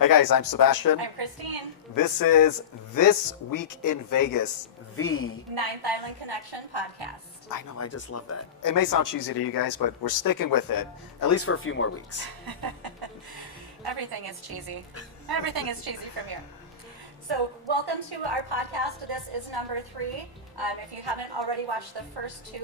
Hey guys, I'm Sebastian. I'm Kristine. This is This Week in Vegas, the Ninth Island Connection podcast. I know, I just love that. It may sound cheesy to you guys, but we're sticking with it, at least for a few more weeks. Everything is cheesy. Everything is cheesy from here. So welcome to our podcast. This is number 3. If you haven't already watched the first 2,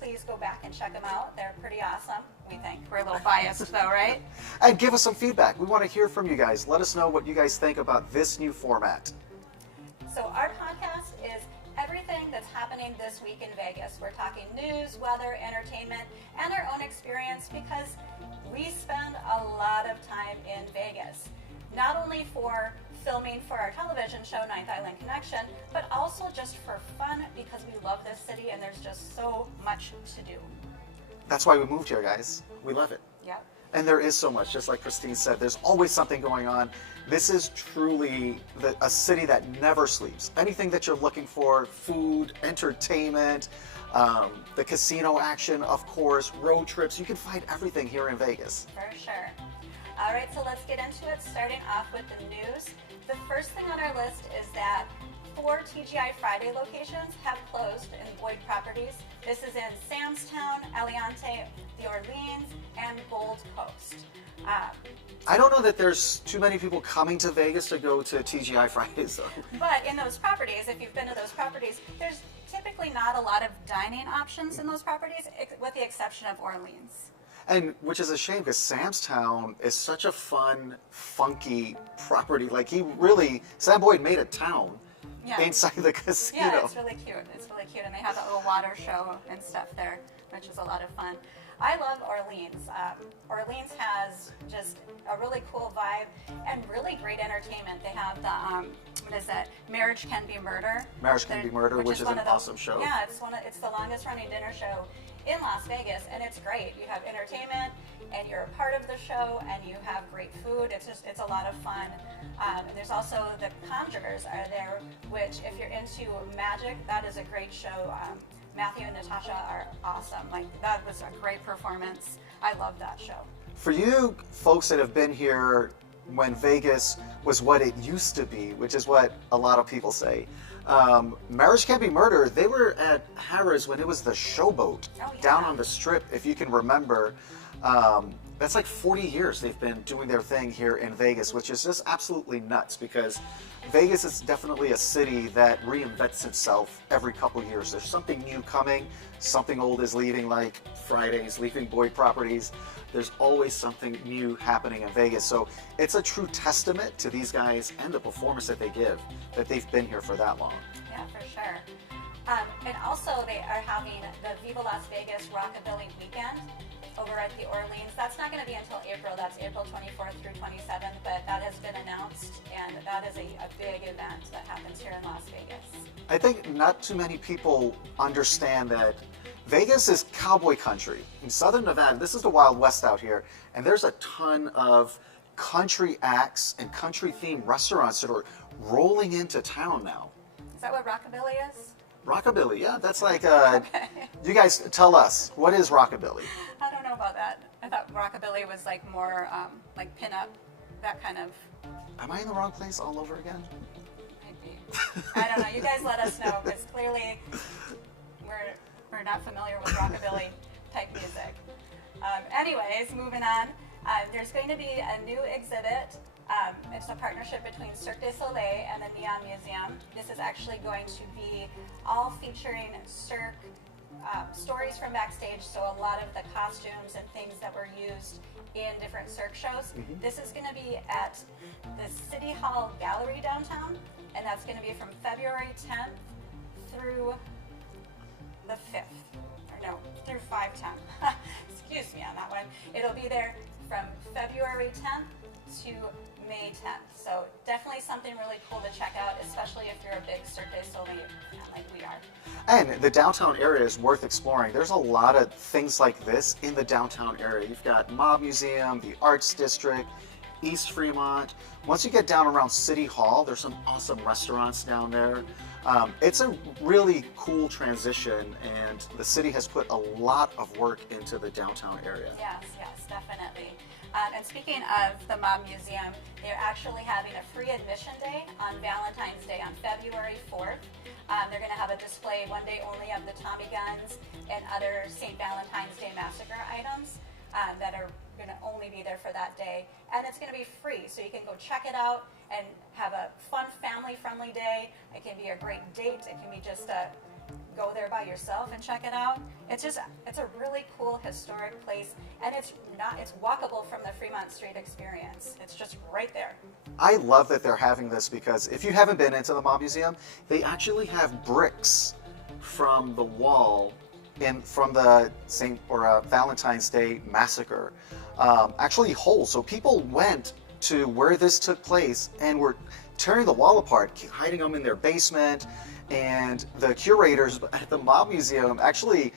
please go back and check them out. They're pretty awesome, we think. We're a little biased though, right? And give us some feedback. We want to hear from you guys. Let us know what you guys think about this new format. So our podcast is everything that's happening this week in Vegas. We're talking news, weather, entertainment, and our own experience because we spend a lot of time in Vegas. Not only for filming for our television show, Ninth Island Connection, but also just for fun because we love this city and there's just so much to do. That's why we moved here, guys. We love it. Yep. And there is so much, just like Kristine said, there's always something going on. This is truly a city that never sleeps. Anything that you're looking for, food, entertainment, the casino action, of course, road trips, you can find everything here in Vegas. For sure. All right, so let's get into it, starting off with the news. The first thing on our list is that 4 TGI Friday locations have closed in Boyd properties. This is in Samstown, Aliante, the Orleans, and Gold Coast. I don't know that there's too many people coming to Vegas to go to TGI Fridays, though. But in those properties, if you've been to those properties, there's typically not a lot of dining options in those properties, with the exception of Orleans. And which is a shame because Samstown is such a fun, funky property. Like Sam Boyd made a town inside the casino. Yeah, it's really cute. It's really cute. And they have a little water show and stuff there, which is a lot of fun. I love Orleans. Orleans has just a really cool vibe and really great entertainment. They have the, Marriage Can Be Murder. Marriage Can Be Murder, which is an awesome show. Yeah, it's the longest running dinner show in Las Vegas, and it's great. You have entertainment, and you're a part of the show, and you have great food. It's a lot of fun. There's also the Conjurers are there, which if you're into magic, that is a great show. Matthew and Natasha are awesome. Like, that was a great performance. I love that show. For you folks that have been here when Vegas was what it used to be, which is what a lot of people say, Marriage Can't Be Murder, they were at Harrah's when it was the Showboat down on the Strip, if you can remember. That's like 40 years they've been doing their thing here in Vegas, which is just absolutely nuts because Vegas is definitely a city that reinvents itself every couple years. There's something new coming, something old is leaving, like Fridays, leaving Boyd properties. There's always something new happening in Vegas. So it's a true testament to these guys and the performance that they give, that they've been here for that long. Yeah, for sure. And also they are having the Viva Las Vegas Rockabilly Weekend over at the Orleans. That's not going to be until April. That's April 24th through 27th, but that has been announced, and that is a big event that happens here in Las Vegas. I think not too many people understand that Vegas is cowboy country. In Southern Nevada, this is the Wild West out here, and there's a ton of country acts and country-themed restaurants that are rolling into town now. Is that what Rockabilly is? Rockabilly, yeah, that's like, you guys tell us, what is Rockabilly? I don't know about that. I thought Rockabilly was like more like pin-up, that kind of. Am I in the wrong place all over again? Maybe. I don't know. You guys let us know because clearly we're not familiar with Rockabilly type music. Anyways, moving on. There's going to be a new exhibit. It's a partnership between Cirque du Soleil and the Neon Museum. This is actually going to be all featuring Cirque stories from backstage, so a lot of the costumes and things that were used in different Cirque shows. Mm-hmm. This is going to be at the City Hall Gallery downtown, and that's going to be from February 10th through the 5th. Through 5/10. Excuse me on that one. It'll be there from February 10th to May 10th. So definitely something really cool to check out, especially if you're a big Cirque du Soleil fan like we are. And the downtown area is worth exploring. There's a lot of things like this in the downtown area. You've got Mob Museum, the Arts District, East Fremont. Once you get down around City Hall, there's some awesome restaurants down there. It's a really cool transition, and the city has put a lot of work into the downtown area. Yes, yes, definitely. And speaking of the Mob Museum, they're actually having a free admission day on Valentine's Day on February 4th. They're going to have a display one day only of the Tommy guns and other St. Valentine's Day massacre items that are going to only be there for that day. And it's going to be free, so you can go check it out and have a fun, family-friendly day. It can be a great date. It can be just go there by yourself and check it out. It's a really cool historic place, and it's walkable from the Fremont Street Experience. It's just right there. I love that they're having this because if you haven't been into the Mob Museum, they actually have bricks from the wall from the Valentine's Day massacre. Actually holes. So people went to where this took place and were tearing the wall apart, hiding them in their basement. And the curators at the Mob Museum actually,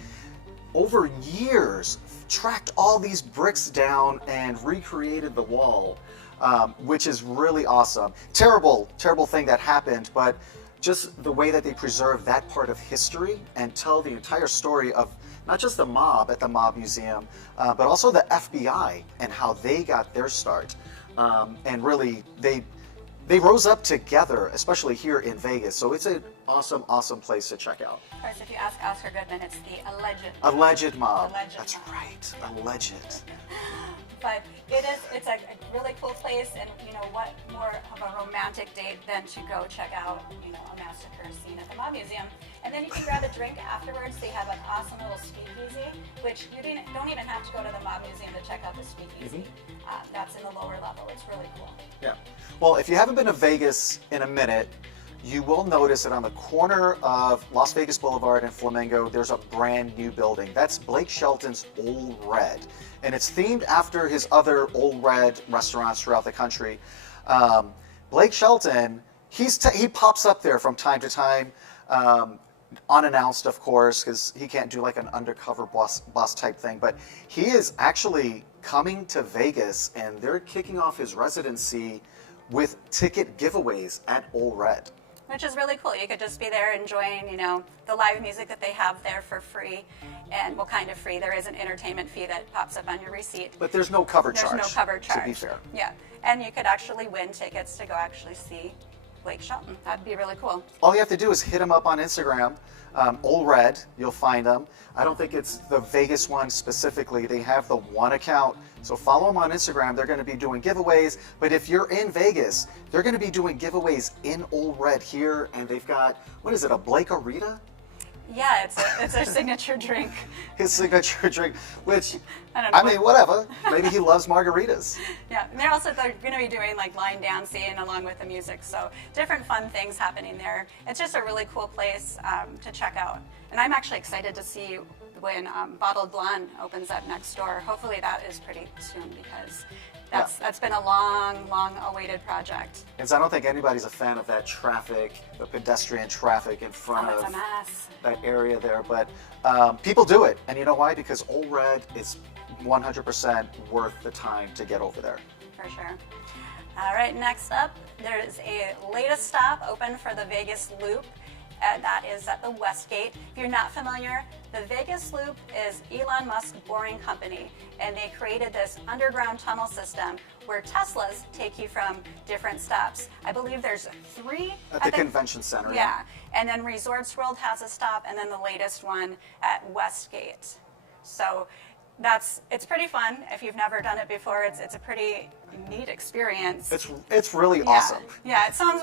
over years, tracked all these bricks down and recreated the wall, which is really awesome. Terrible, terrible thing that happened, but just the way that they preserve that part of history and tell the entire story of not just the mob at the Mob Museum, but also the FBI and how they got their start. And really, they rose up together, especially here in Vegas. So it's an awesome, awesome place to check out. Of course, if you ask Oscar Goodman, it's the alleged mob. That's mob. right, alleged. But it's a really cool place, and what more of a romantic date than to go check out a massacre scene at the Mob Museum. And then you can grab a drink afterwards. They have an awesome little speakeasy, which you don't even have to go to the Mob Museum to check out the speakeasy. That's in the lower level. It's really cool. Yeah. Well, if you haven't been to Vegas in a minute, you will notice that on the corner of Las Vegas Boulevard and Flamingo, there's a brand new building. That's Blake Shelton's Old Red. And it's themed after his other Old Red restaurants throughout the country. Blake Shelton, he pops up there from time to time, unannounced, of course, because he can't do like an undercover boss type thing. But he is actually coming to Vegas, and they're kicking off his residency with ticket giveaways at Old Red. Which is really cool. You could just be there enjoying, the live music that they have there for free. And well, kind of free. There is an entertainment fee that pops up on your receipt. But there's no cover charge. There's no cover charge. To be fair. Yeah. And you could actually win tickets to go actually see Blake Shelton. That'd be really cool. All you have to do is hit him up on Instagram, Old Red. You'll find them. I don't think it's the Vegas one specifically. They have the one account. So follow them on Instagram. They're going to be doing giveaways. But if you're in Vegas, they're going to be doing giveaways in Old Red here. And they've got, what is it, a Blake Arita? Yeah, it's their signature drink. His signature drink, which, I don't know. I mean, whatever. Maybe he loves margaritas. Yeah, and they're going to be doing like line dancing along with the music. So different fun things happening there. It's just a really cool place to check out. And I'm actually excited to see when Bottled Blonde opens up next door. Hopefully that is pretty soon, because that's been a long, long awaited project. And so I don't think anybody's a fan of that traffic, the pedestrian traffic in front it's of a mess. that area there. But people do it. And you know why? Because Old Red is 100% worth the time to get over there. For sure. All right, next up, there's a latest stop open for the Vegas Loop. That is at the Westgate. If you're not familiar, the Vegas Loop is Elon Musk's Boring Company, and they created this underground tunnel system where Teslas take you from different stops. I believe there's 3 at the convention center. Yeah, and then Resorts World has a stop, and then the latest one at Westgate. So it's pretty fun. If you've never done it before, it's a pretty neat experience. It's really awesome. Yeah, it sounds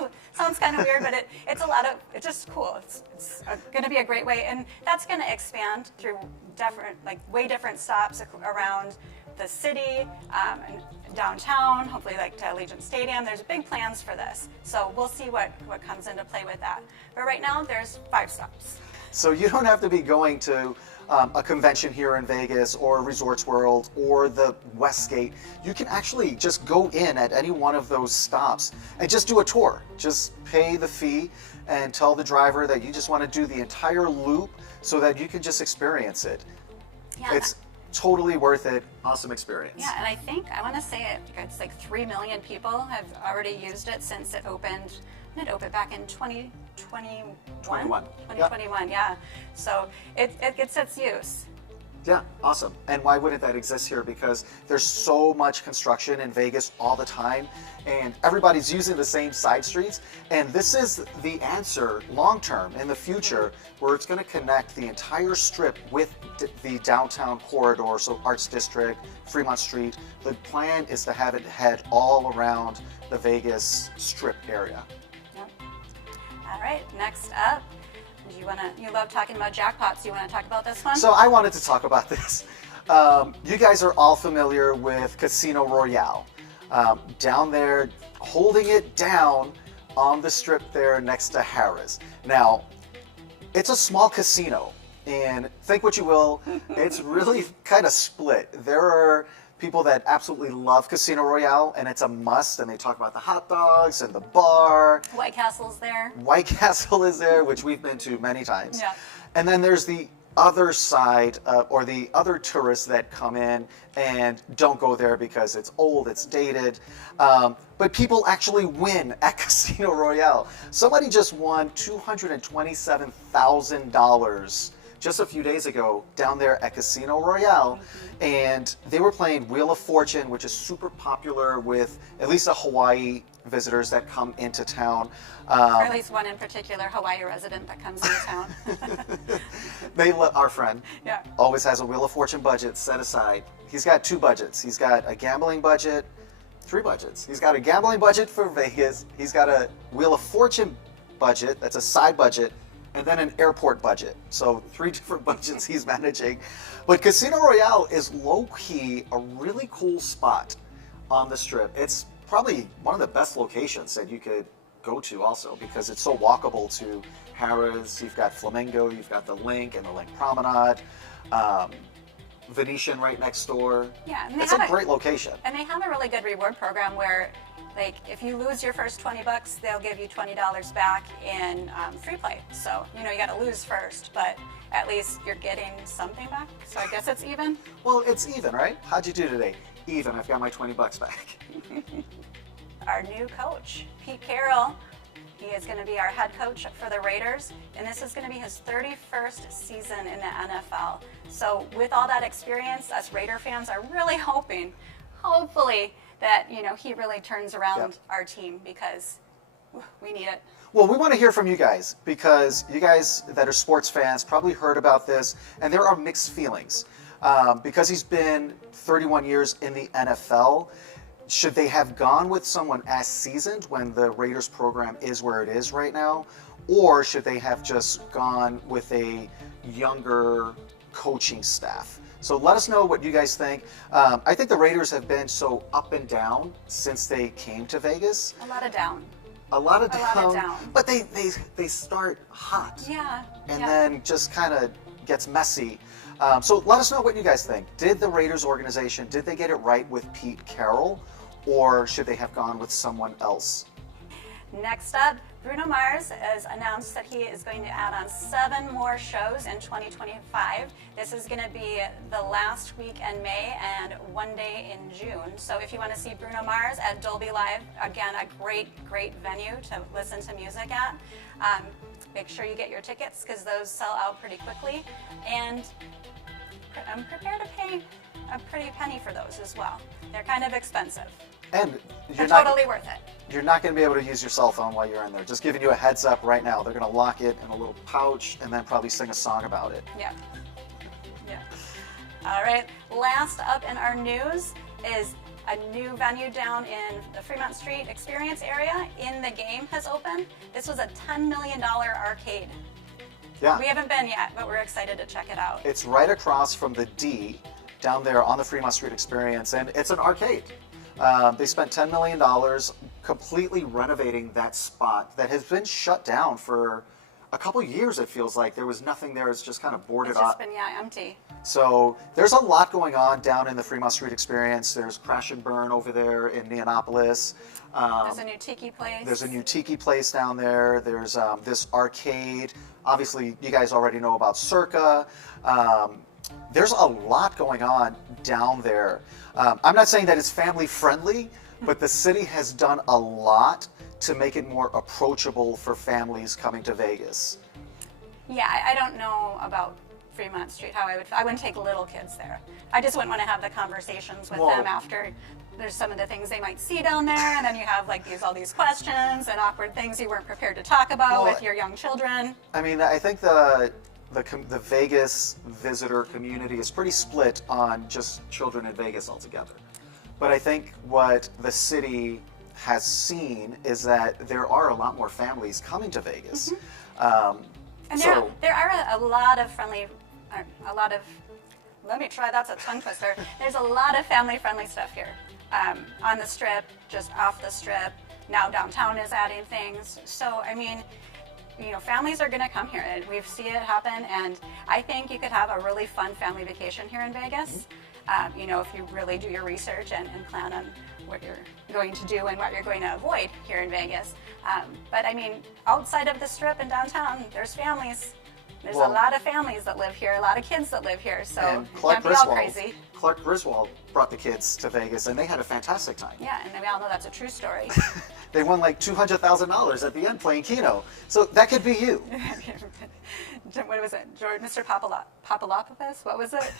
kind of weird, but it's it's just cool. It's going to be a great way, and that's going to expand through way different stops around the city and downtown. Hopefully, like to Allegiant Stadium. There's big plans for this, so we'll see what comes into play with that. But right now, there's 5 stops. So you don't have to be going to a convention here in Vegas or Resorts World or the Westgate. You can actually just go in at any one of those stops and just do a tour. Just pay the fee and tell the driver that you just want to do the entire loop so that you can just experience it. Yeah. totally worth it. Awesome experience. Yeah, and I want to say it's like 3 million people have already used it since it opened. It opened back in 2021. 2021, yeah. So it gets its use. Yeah, awesome. And why wouldn't that exist here? Because there's so much construction in Vegas all the time, and everybody's using the same side streets. And this is the answer long term in the future, where it's going to connect the entire strip with the downtown corridor, so Arts District, Fremont Street. The plan is to have it head all around the Vegas Strip area. Yep. All right, next up. You love talking about jackpots. You want to talk about this one? So I wanted to talk about this. You guys are all familiar with Casino Royale. Down there, holding it down on the strip there next to Harrah's. Now, it's a small casino, and think what you will, it's really kind of split. There are people that absolutely love Casino Royale, and it's a must, and they talk about the hot dogs and the bar. White Castle's there. White Castle is there, which we've been to many times. Yeah. And then there's the other side, or the other tourists that come in and don't go there because it's old, it's dated. But people actually win at Casino Royale. Somebody just won $227,000 just a few days ago down there at Casino Royale, and they were playing Wheel of Fortune, which is super popular with at least the Hawaii visitors that come into town. Or at least one in particular Hawaii resident that comes into town. Our friend Yeah. always has a Wheel of Fortune budget set aside. He's got 2 budgets. He's got a gambling budget, 3 budgets. He's got a gambling budget for Vegas. He's got a Wheel of Fortune budget, that's a side budget, and then an airport budget. So 3 different budgets he's managing. But Casino Royale is low-key a really cool spot on the strip. It's probably one of the best locations that you could go to also, because it's so walkable to Harrah's. You've got Flamingo, you've got the Link and the Link Promenade, Venetian right next door. Yeah, and it's a great location. And they have a really good reward program where, like, if you lose your first $20, they'll give you $20 back in free play. So, you know, you got to lose first, but at least you're getting something back. So I guess it's even. Well, it's even, right? How'd you do today? Even. I've got my $20 back. Our new coach, Pete Carroll, he is going to be our head coach for the Raiders, and this is going to be his 31st season in the NFL. So with all that experience, us Raider fans are really hopefully, that, you know, he really turns around our team, because we need it. Well, we want to hear from you guys, because you guys that are sports fans probably heard about this, and there are mixed feelings. Because he's been 31 years in the NFL, should they have gone with someone as seasoned when the Raiders program is where it is right now? Or should they have just gone with a younger coaching staff? So let us know what you guys think. I think the Raiders have been so up and down since they came to Vegas. A lot of down. A lot of down. But they start hot. Yeah. And then just kind of gets messy. So let us know what you guys think. Did the Raiders organization, did they get it right with Pete Carroll? Or should they have gone with someone else? Next up, Bruno Mars has announced that he is going to add on 7 more shows in 2025. This is going to be the last week in May and 1 day in June. So if you want to see Bruno Mars at Dolby Live, again, a great venue to listen to music at. Make sure you get your tickets, because those sell out pretty quickly. And I'm prepared to pay a pretty penny for those as well. They're kind of expensive. And they're totally worth it. You're not going to be able to use your cell phone while you're in there. Just giving you a heads up right now. They're going to lock it in a little pouch and then probably sing a song about it. Yeah. All right. Last up in our news is a new venue down in the Fremont Street Experience area. In the Game has opened. This was a $10 million arcade. Yeah. We haven't been yet, but we're excited to check it out. It's right across from the D down there on the Fremont Street Experience, and it's an arcade. They spent $10 million completely renovating that spot that has been shut down for a couple years. It feels like there was nothing there. It's just kind of boarded up. It's just been, empty. So there's a lot going on down in the Fremont Street Experience. There's Crash and Burn over there in Neonopolis. There's a new tiki place. There's a new tiki place down there. There's this arcade. Obviously, you guys already know about Circa. there's a lot going on down there. I'm not saying that it's family friendly, but the city has done a lot to make it more approachable for families coming to Vegas. Yeah, I don't know about Fremont Street, how I wouldn't take little kids there. I just wouldn't want to have the conversations with them after there's some of the things they might see down there, and then you have like all these questions and awkward things you weren't prepared to talk about with your young children. I mean, I think the Vegas visitor community is pretty split on just children in Vegas altogether. But I think what the city has seen is that there are a lot more families coming to Vegas. And there are a lot of let me try, that's a tongue twister. There's a lot of family-friendly stuff here. On the Strip, just off the Strip. Now downtown is adding things. So, I mean, families are going to come here, and we see it happen, and I think you could have a really fun family vacation here in Vegas. If you really do your research and plan on what you're going to do and what you're going to avoid here in Vegas. But I mean, outside of the Strip and downtown, there's families. There's a lot of families that live here, a lot of kids that live here, so it can't be all crazy. Clark Griswold brought the kids to Vegas, and they had a fantastic time. Yeah, and we all know that's a true story. They won like $200,000 at the end playing Keno. So that could be you. What was it? Mr. Papalopoulos? What was it?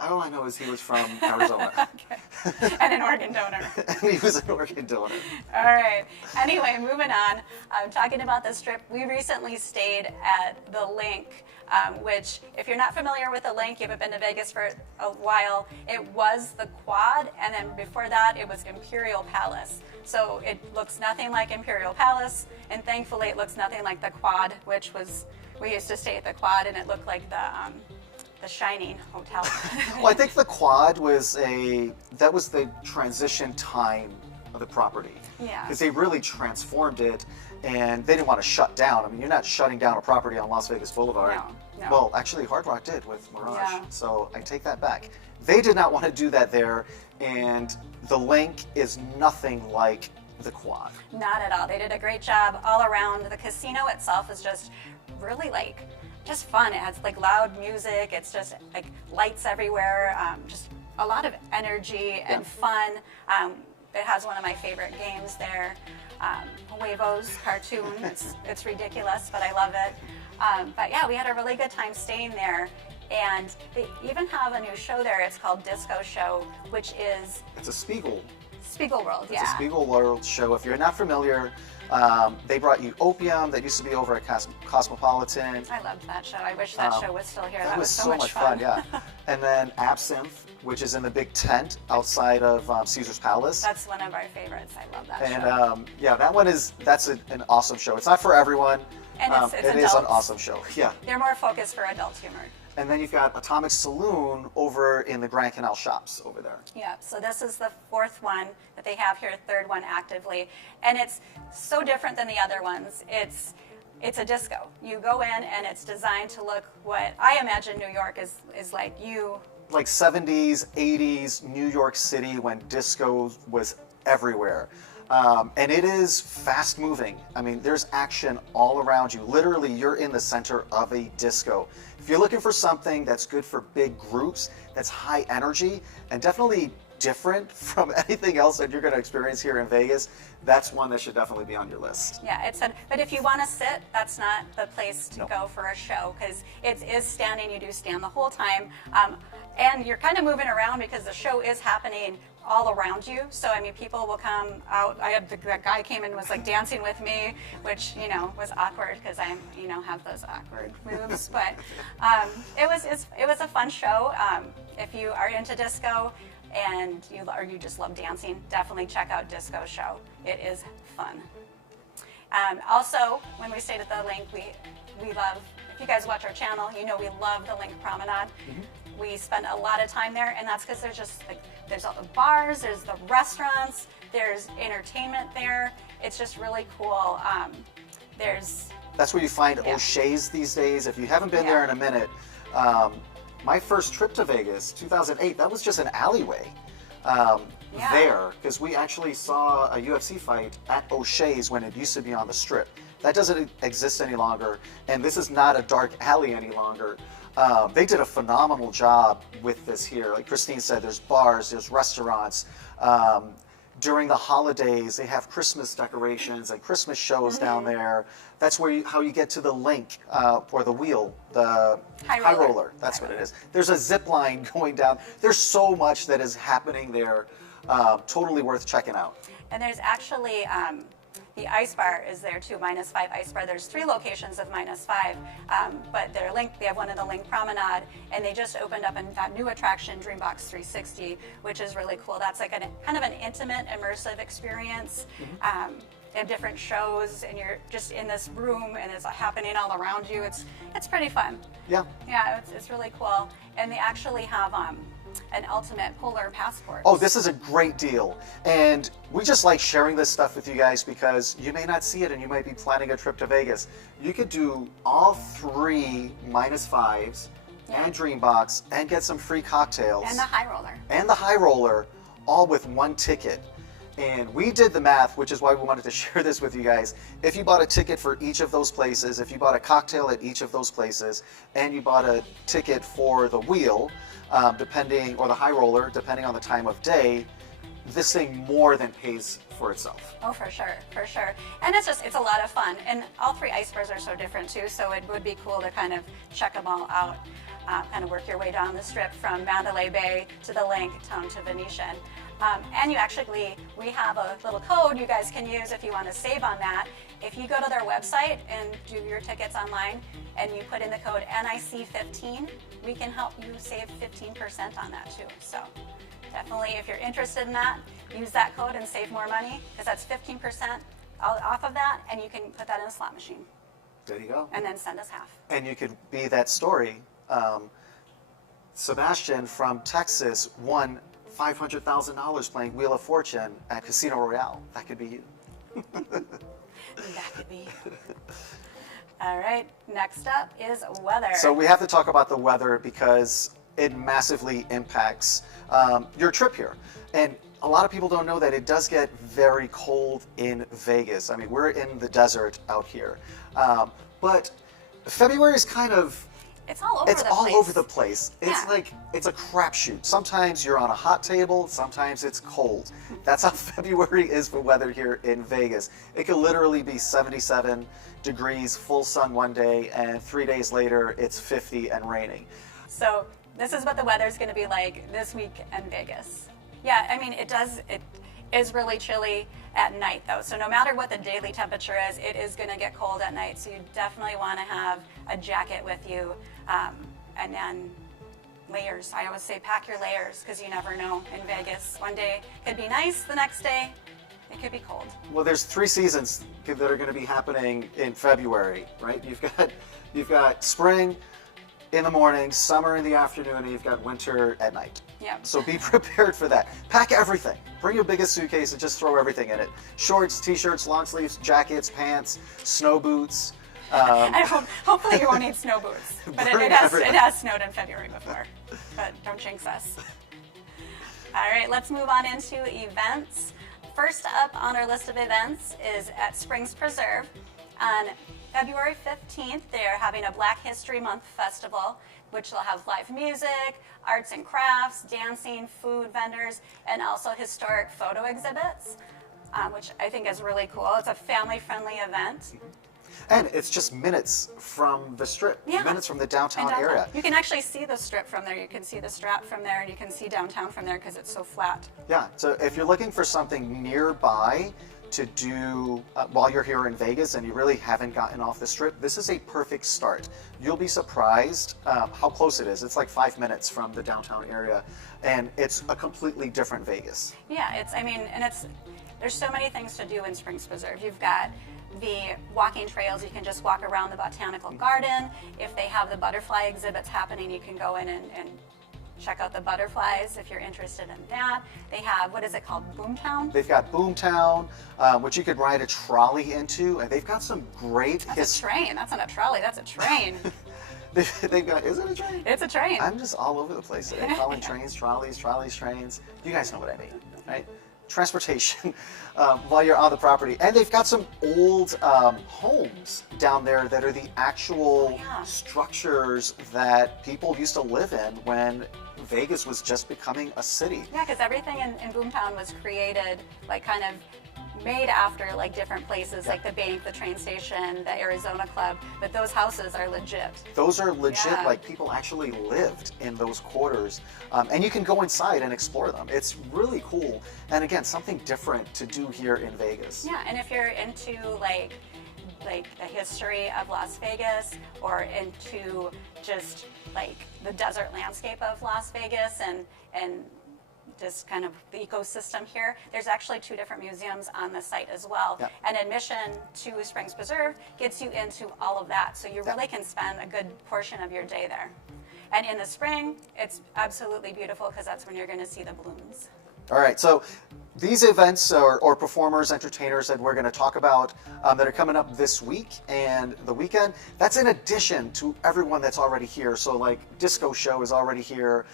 All I know is he was from Arizona. Okay. And an organ donor. And he was an organ donor. All right. Anyway, moving on. Talking about the Strip, we recently stayed at the Link, which, if you're not familiar with the Link, you haven't been to Vegas for a while, it was the Quad, and then before that, it was Imperial Palace. So it looks nothing like Imperial Palace, and thankfully it looks nothing like the Quad, which was, we used to stay at the Quad, and it looked like the Shining Hotel. Well, I think the Quad was that was the transition time of the property. Yeah. Because they really transformed it, and they didn't want to shut down. I mean, you're not shutting down a property on Las Vegas Boulevard. No. Well, actually, Hard Rock did with Mirage. Yeah. So I take that back. They did not want to do that there, and the Link is nothing like the Quad. Not at all. They did a great job all around. The casino itself is just really just fun. It has like loud music. It's just like lights everywhere. Just a lot of energy and fun. It has one of my favorite games there, Huevo's cartoon. It's ridiculous, but I love it. But yeah, we had a really good time staying there. And they even have a new show there. It's called Disco Show, which is... It's a Spiegel World, yeah. It's a Spiegel World show. If you're not familiar, they brought you Opium that used to be over at Cosmopolitan. I loved that show. I wish that show was still here. That was so much fun. Yeah. And then Absinthe, which is in the big tent outside of Caesar's Palace. That's one of our favorites. I love that show. And yeah, that's an awesome show. It's not for everyone. And it is an awesome show. Yeah. They're more focused for adult humor. And then you've got Atomic Saloon over in the Grand Canal Shops over there. Yeah, so this is the fourth one that they have here, third one actively. And it's so different than the other ones. It's a disco. You go in and it's designed to look what I imagine New York is like. Like 70s, 80s New York City when disco was everywhere. And it is fast moving. I mean, there's action all around you. Literally, you're in the center of a disco. If you're looking for something that's good for big groups, that's high energy, and definitely different from anything else that you're going to experience here in Vegas, that's one that should definitely be on your list. Yeah, but if you want to sit, that's not the place to go for a show, because it is standing. You do stand the whole time, and you're kind of moving around because the show is happening all around you. So I mean, people will come out. I had the guy came in and was like dancing with me, which was awkward because I have those awkward moves. But it was a fun show. If you are into disco and you just love dancing, definitely check out Disco Show. It is fun. Also, when we stayed at the Link, we love. If you guys watch our channel, we love the Link Promenade. Mm-hmm. We spend a lot of time there, and that's because there's all the bars, there's the restaurants, there's entertainment there. It's just really cool. That's where you find O'Shea's these days. If you haven't been there in a minute, my first trip to Vegas, 2008, that was just an alleyway there, because we actually saw a UFC fight at O'Shea's when it used to be on the Strip. That doesn't exist any longer, and this is not a dark alley any longer. They did a phenomenal job with this here. Like Kristine said, there's bars, there's restaurants. During the holidays, they have Christmas decorations and Christmas shows down there. That's where how you get to the link or the wheel, the high roller. That's what it is. There's a zip line going down. There's so much that is happening there. Totally worth checking out. And there's actually the ice bar is there too, -5 ice bar. There's 3 locations of -5, but they're linked. They have one in the Link Promenade, and they just opened up that new attraction, Dreambox 360, which is really cool. That's like kind of an intimate, immersive experience. They have different shows, and you're just in this room, and it's happening all around you. It's pretty fun. Yeah. Yeah, it's really cool. And they actually have an ultimate polar passport. Oh, this is a great deal. And we just like sharing this stuff with you guys because you may not see it and you might be planning a trip to Vegas. You could do all 3 -5s and Dreambox and get some free cocktails. And the high roller. And the high roller, all with 1 ticket. And we did the math, which is why we wanted to share this with you guys. If you bought a ticket for each of those places, if you bought a cocktail at each of those places, and you bought a ticket for the wheel, or the high roller, depending on the time of day, this thing more than pays for itself. Oh, for sure, for sure. And it's a lot of fun. And all 3 ice bars are so different too, so it would be cool to kind of check them all out, kind of work your way down the strip from Mandalay Bay to the Link down to Venetian. And we have a little code you guys can use if you want to save on that. If you go to their website and do your tickets online and you put in the code NIC15, we can help you save 15% on that too. So definitely, if you're interested in that, use that code and save more money because that's 15% off of that, and you can put that in a slot machine. There you go. And then send us half. And you could be that story. Sebastian from Texas won $500,000 playing Wheel of Fortune at Casino Royale. That could be you. That could be. All right, next up is weather. So we have to talk about the weather because it massively impacts your trip here. And a lot of people don't know that it does get very cold in Vegas. I mean, we're in the desert out here. But February is kind of... It's all over the place. It's all over the place. It's Yeah. like, it's a crapshoot. Sometimes you're on a hot table, sometimes it's cold. That's how February is for weather here in Vegas. It could literally be 77 degrees, full sun one day, and 3 days later, it's 50 and raining. So this is what the weather's going to be like this week in Vegas. Yeah, I mean, it is really chilly at night though. So no matter what the daily temperature is, it is going to get cold at night. So you definitely want to have a jacket with you, and then layers. I always say pack your layers because you never know in Vegas. One day it could be nice, the next day it could be cold. Well, there's 3 seasons that are going to be happening in February, right? You've got spring in the morning, summer in the afternoon, and you've got winter at night. Yeah. So be prepared for that. Pack everything. Bring your biggest suitcase and just throw everything in it. Shorts, t-shirts, long sleeves, jackets, pants, snow boots. Hopefully you won't need snow boots. But it has snowed in February before. But don't jinx us. All right, let's move on into events. First up on our list of events is at Springs Preserve. On February 15th, they're having a Black History Month festival, which will have live music, arts and crafts, dancing, food vendors, and also historic photo exhibits, which I think is really cool. It's a family-friendly event. And it's just minutes from the strip, minutes from the downtown area. You can actually see the strip from there. You can see the Strat from there, and you can see downtown from there because it's so flat. Yeah, so if you're looking for something nearby to do while you're here in Vegas and you really haven't gotten off the strip, this is a perfect start. You'll be surprised how close it is. It's like 5 minutes from the downtown area, and it's a completely different Vegas. Yeah, there's so many things to do in Springs Preserve. You've got the walking trails. You can just walk around the botanical garden. If they have the butterfly exhibits happening, you can go in and check out the butterflies if you're interested in that. They have, what is it called, Boomtown? They've got Boomtown, which you could ride a trolley into, and they've got some great... That's a train. That's not a trolley. That's a train. They've got, is it a train? It's a train. I'm just all over the place today. Calling trains, trolleys, trains. You guys know what I mean, right? transportation while you're on the property. And they've got some old homes down there that are the actual structures that people used to live in when Vegas was just becoming a city. Yeah, because everything in Boomtown was created, like kind of made after like different places, like the bank, the train station, the Arizona Club, but those houses are legit. Those are legit, like people actually lived in those quarters, and you can go inside and explore them. It's really cool, and again, something different to do here in Vegas. Yeah, and if you're into like the history of Las Vegas, or into just like the desert landscape of Las Vegas and just kind of the ecosystem here, there's actually 2 different museums on the site as well. Yep. And admission to Springs Preserve gets you into all of that, so you really can spend a good portion of your day there. And in the spring, it's absolutely beautiful because that's when you're going to see the blooms. All right, so these events or performers, entertainers that we're going to talk about that are coming up this week and the weekend, that's in addition to everyone that's already here. So like Disco Show is already here,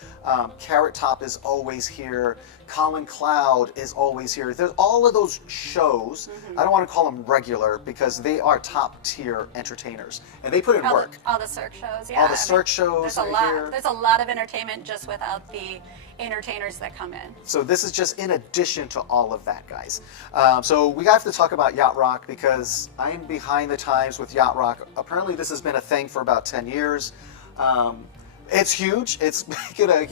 Carrot Top is always here, Colin Cloud is always here. There's all of those shows. I don't want to call them regular because they are top tier entertainers and they put in work. All the Cirque shows, yeah. All the Cirque shows are here. There's a lot of entertainment just without the entertainers that come in. So this is just in addition to all of that, guys. So we have to talk about Yacht Rock because I'm behind the times with Yacht Rock. Apparently this has been a thing for about 10 years. It's huge. It's a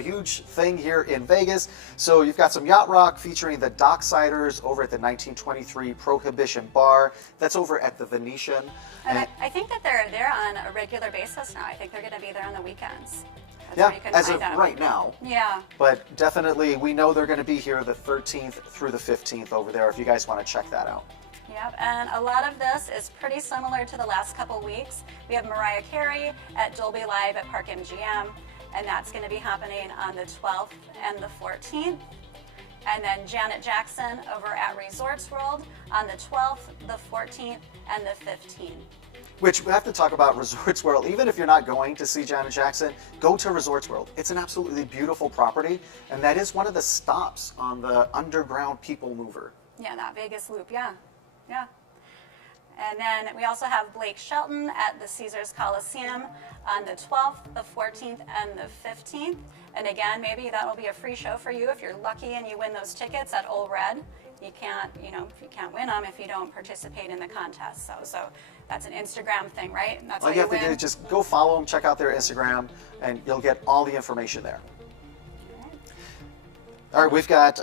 huge thing here in Vegas. So you've got some Yacht Rock featuring the Docksiders over at the 1923 Prohibition Bar. That's over at the Venetian. And I think that they're there on a regular basis now. I think they're going to be there on the weekends. Yeah, as of right now. Yeah. But definitely, we know they're going to be here the 13th through the 15th over there if you guys want to check that out. Yep, and a lot of this is pretty similar to the last couple weeks. We have Mariah Carey at Dolby Live at Park MGM, and that's going to be happening on the 12th and the 14th. And then Janet Jackson over at Resorts World on the 12th, the 14th, and the 15th. Which we have to talk about Resorts World. Even if you're not going to see Janet Jackson, go to Resorts World. It's an absolutely beautiful property, and that is one of the stops on the underground people mover. Yeah, that Vegas Loop, yeah. And then we also have Blake Shelton at the Caesars Coliseum on the 12th, the 14th, and the 15th. And again, maybe that will be a free show for you if you're lucky and you win those tickets at Ole Red. You can't win them if you don't participate in the contest. So that's an Instagram thing, right? And that's all you have to do is just go follow them, check out their Instagram, and you'll get all the information there. All right, we've got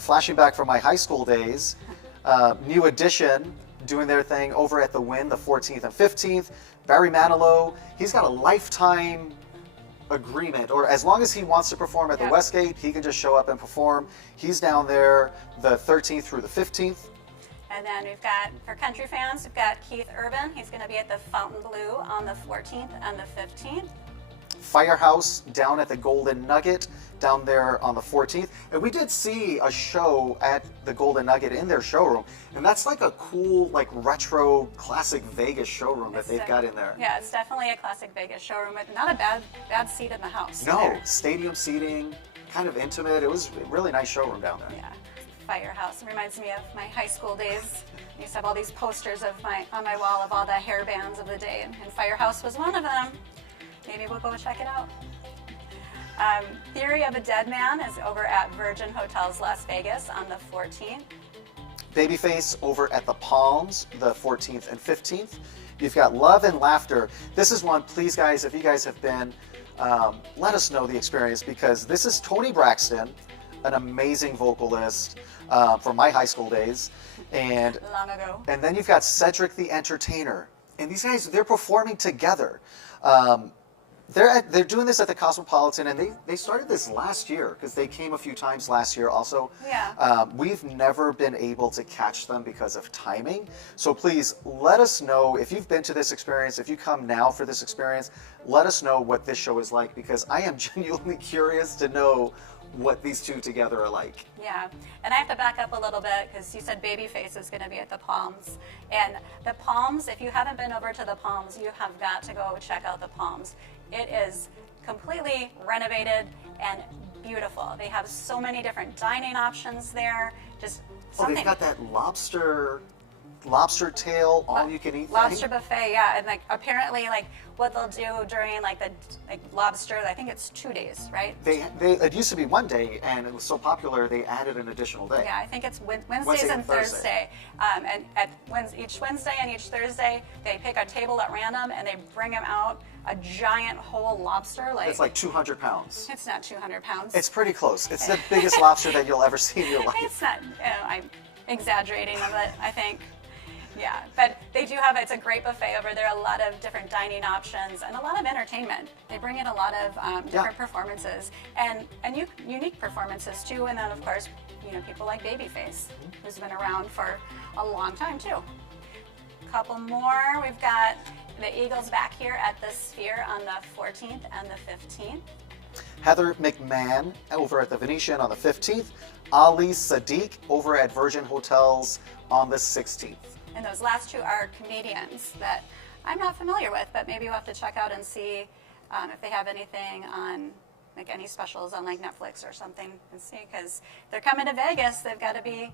flashing back from my high school days, New Edition doing their thing over at the Wynn the 14th and 15th. Barry Manilow, he's got a lifetime agreement, or as long as he wants to perform at the Westgate, he can just show up and perform. He's down there the 13th through the 15th. And then we've got, for country fans, we've got Keith Urban. He's going to be at the Fontainebleau on the 14th and the 15th. Firehouse down at the Golden Nugget down there on the 14th. And we did see a show at the Golden Nugget in their showroom. And that's like a cool, like retro, classic Vegas showroom that they've got in there. Yeah, it's definitely a classic Vegas showroom, but not a bad seat in the house. No, there. Stadium seating, kind of intimate. It was a really nice showroom down there. Yeah, Firehouse. It reminds me of my high school days. I used to have all these posters on my wall of all the hair bands of the day, and Firehouse was one of them. Maybe we'll go check it out. Theory of a Dead Man is over at Virgin Hotels Las Vegas on the 14th. Babyface over at the Palms the 14th and 15th. You've got Love and Laughter. This is one, please guys, if you guys have been, let us know the experience, because this is Toni Braxton, an amazing vocalist from my high school days. And long ago. And then you've got Cedric the Entertainer. And these guys, they're performing together. They're doing this at the Cosmopolitan, and they started this last year because they came a few times last year also. Yeah. We've never been able to catch them because of timing. So please let us know if you've been to this experience, if you come now for this experience, let us know what this show is like, because I am genuinely curious to know what these two together are like. Yeah, and I have to back up a little bit because you said Babyface is going to be at the Palms. And the Palms, if you haven't been over to the Palms, you have got to go check out the Palms. It is completely renovated and beautiful. They have so many different dining options there. Just Oh, something. they've got that lobster tail, all you can eat Lobster thing. buffet, yeah, and like apparently like what they'll do during like the lobster, I think it's 2 days, right? It used to be 1 day, and it was so popular they added an additional day. Yeah, I think it's Wednesdays Wednesday and and Thursday. Thursday. And each Wednesday and each Thursday, they pick a table at random and they bring them out a giant whole lobster. It's like 200 pounds. It's not 200 pounds. It's pretty close. It's the biggest lobster that you'll ever see in your life. It's not. I'm exaggerating a bit, I think. Yeah, but they do have, it's a great buffet over there, a lot of different dining options and a lot of entertainment. They bring in a lot of different performances and unique performances too. And then of course, people like Babyface, who's been around for a long time too. A couple more, we've got the Eagles back here at the Sphere on the 14th and the 15th. Heather McMahon over at the Venetian on the 15th. Ali Sadiq over at Virgin Hotels on the 16th. And those last two are comedians that I'm not familiar with, but maybe we'll have to check out and see if they have anything on, like any specials on like Netflix or something, and see, because they're coming to Vegas, they've got to be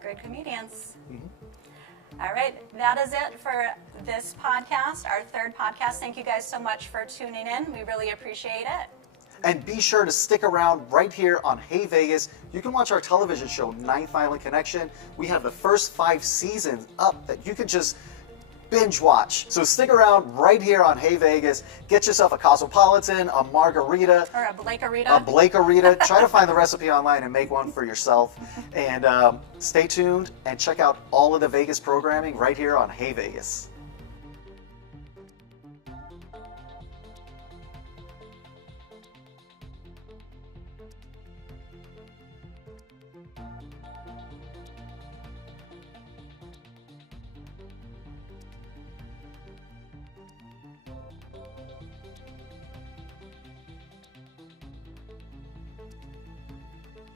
good comedians. Mm-hmm. All right, that is it for this podcast, our third podcast. Thank you guys so much for tuning in. We really appreciate it. And be sure to stick around right here on Hey Vegas. You can watch our television show, Ninth Island Connection. We have the first 5 seasons up that you can just binge watch. So stick around right here on Hey Vegas. Get yourself a Cosmopolitan, a margarita. Or a Blakerita. A Blakerita. Try to find the recipe online and make one for yourself. And stay tuned and check out all of the Vegas programming right here on Hey Vegas.